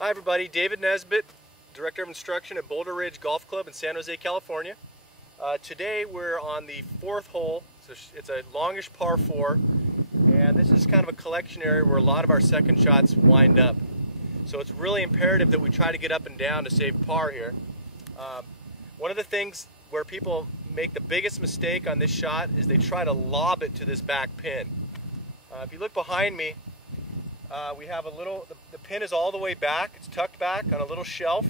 Hi everybody, David Nesbitt, Director of Instruction at Boulder Ridge Golf Club in San Jose, California. Today we're on the fourth hole. It's a longish par 4, and this is kind of a collection area where a lot of our second shots wind up. So it's really imperative that we try to get up and down to save par here. One of the things where people make the biggest mistake on this shot is they try to lob it to this back pin. If you look behind me, we have a little, the pin is all the way back, it's tucked back on a little shelf,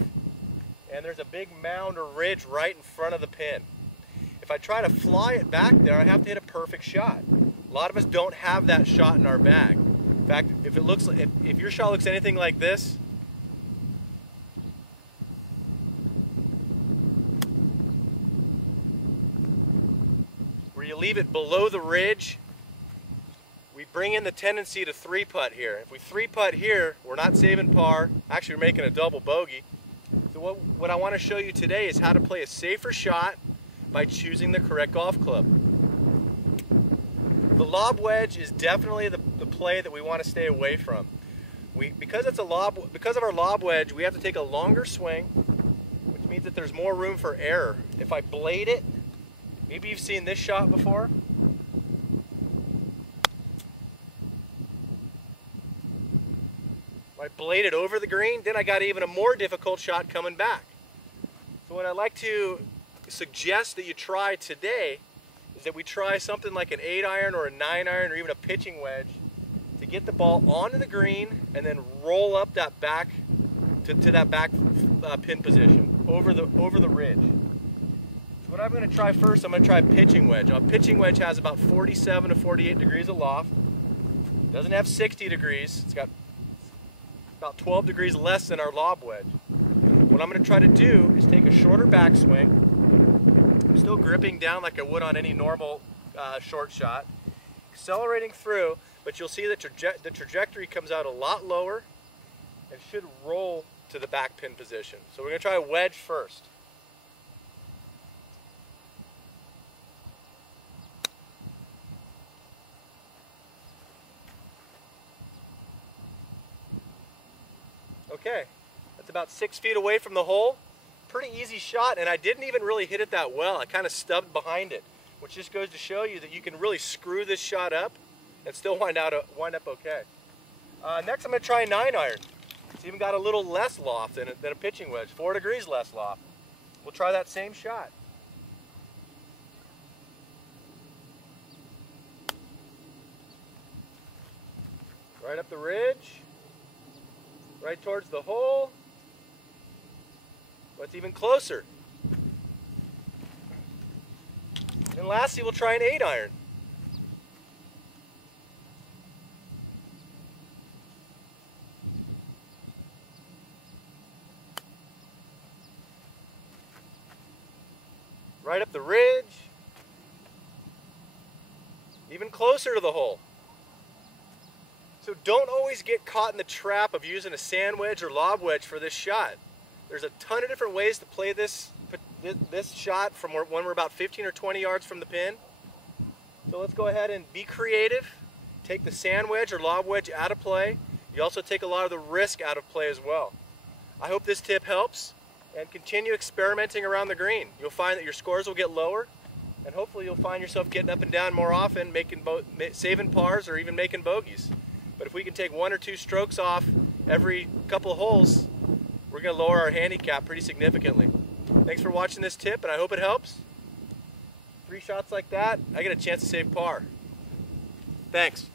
and there's a big mound or ridge right in front of the pin. If I try to fly it back there, I have to hit a perfect shot. A lot of us don't have that shot in our bag. In fact, if your shot looks anything like this, where you leave it below the ridge, we bring in the tendency to 3-putt here. If we 3-putt here, we're not saving par. Actually, we're making a double bogey. So what I want to show you today is how to play a safer shot by choosing the correct golf club. The lob wedge is definitely the play that we want to stay away from. Because of our lob wedge, we have to take a longer swing, which means that there's more room for error. If I blade it, maybe you've seen this shot before. I blade it over the green, then I got even a more difficult shot coming back. So what I'd like to suggest that you try today is that we try something like an 8-iron or a 9-iron or even a pitching wedge to get the ball onto the green and then roll up that back to that back pin position over the ridge. So what I'm going to try first, I'm going to try a pitching wedge. Now, a pitching wedge has about 47 to 48 degrees of loft. It doesn't have 60 degrees. It's got about 12 degrees less than our lob wedge. What I'm going to try to do is take a shorter backswing. I'm still gripping down like I would on any normal short shot, accelerating through, but you'll see that the trajectory comes out a lot lower and should roll to the back pin position. So we're going to try a wedge first. Okay, that's about 6 feet away from the hole. Pretty easy shot, and I didn't even really hit it that well. I kind of stubbed behind it, which just goes to show you that you can really screw this shot up and still wind up okay. Next I'm going to try a 9-iron. It's even got a little less loft than a pitching wedge, 4 degrees less loft. We'll try that same shot. Right up the ridge. Right towards the hole. What's even closer? And lastly, we'll try an 8-iron. Right up the ridge. Even closer to the hole. So don't always get caught in the trap of using a sand wedge or lob wedge for this shot. There's a ton of different ways to play this shot from when we're about 15 or 20 yards from the pin. So let's go ahead and be creative. Take the sand wedge or lob wedge out of play. You also take a lot of the risk out of play as well. I hope this tip helps, and continue experimenting around the green. You'll find that your scores will get lower, and hopefully you'll find yourself getting up and down more often, saving pars or even making bogeys. But if we can take 1 or 2 strokes off every couple of holes, we're going to lower our handicap pretty significantly. Thanks for watching this tip, and I hope it helps. 3 shots like that, I get a chance to save par. Thanks.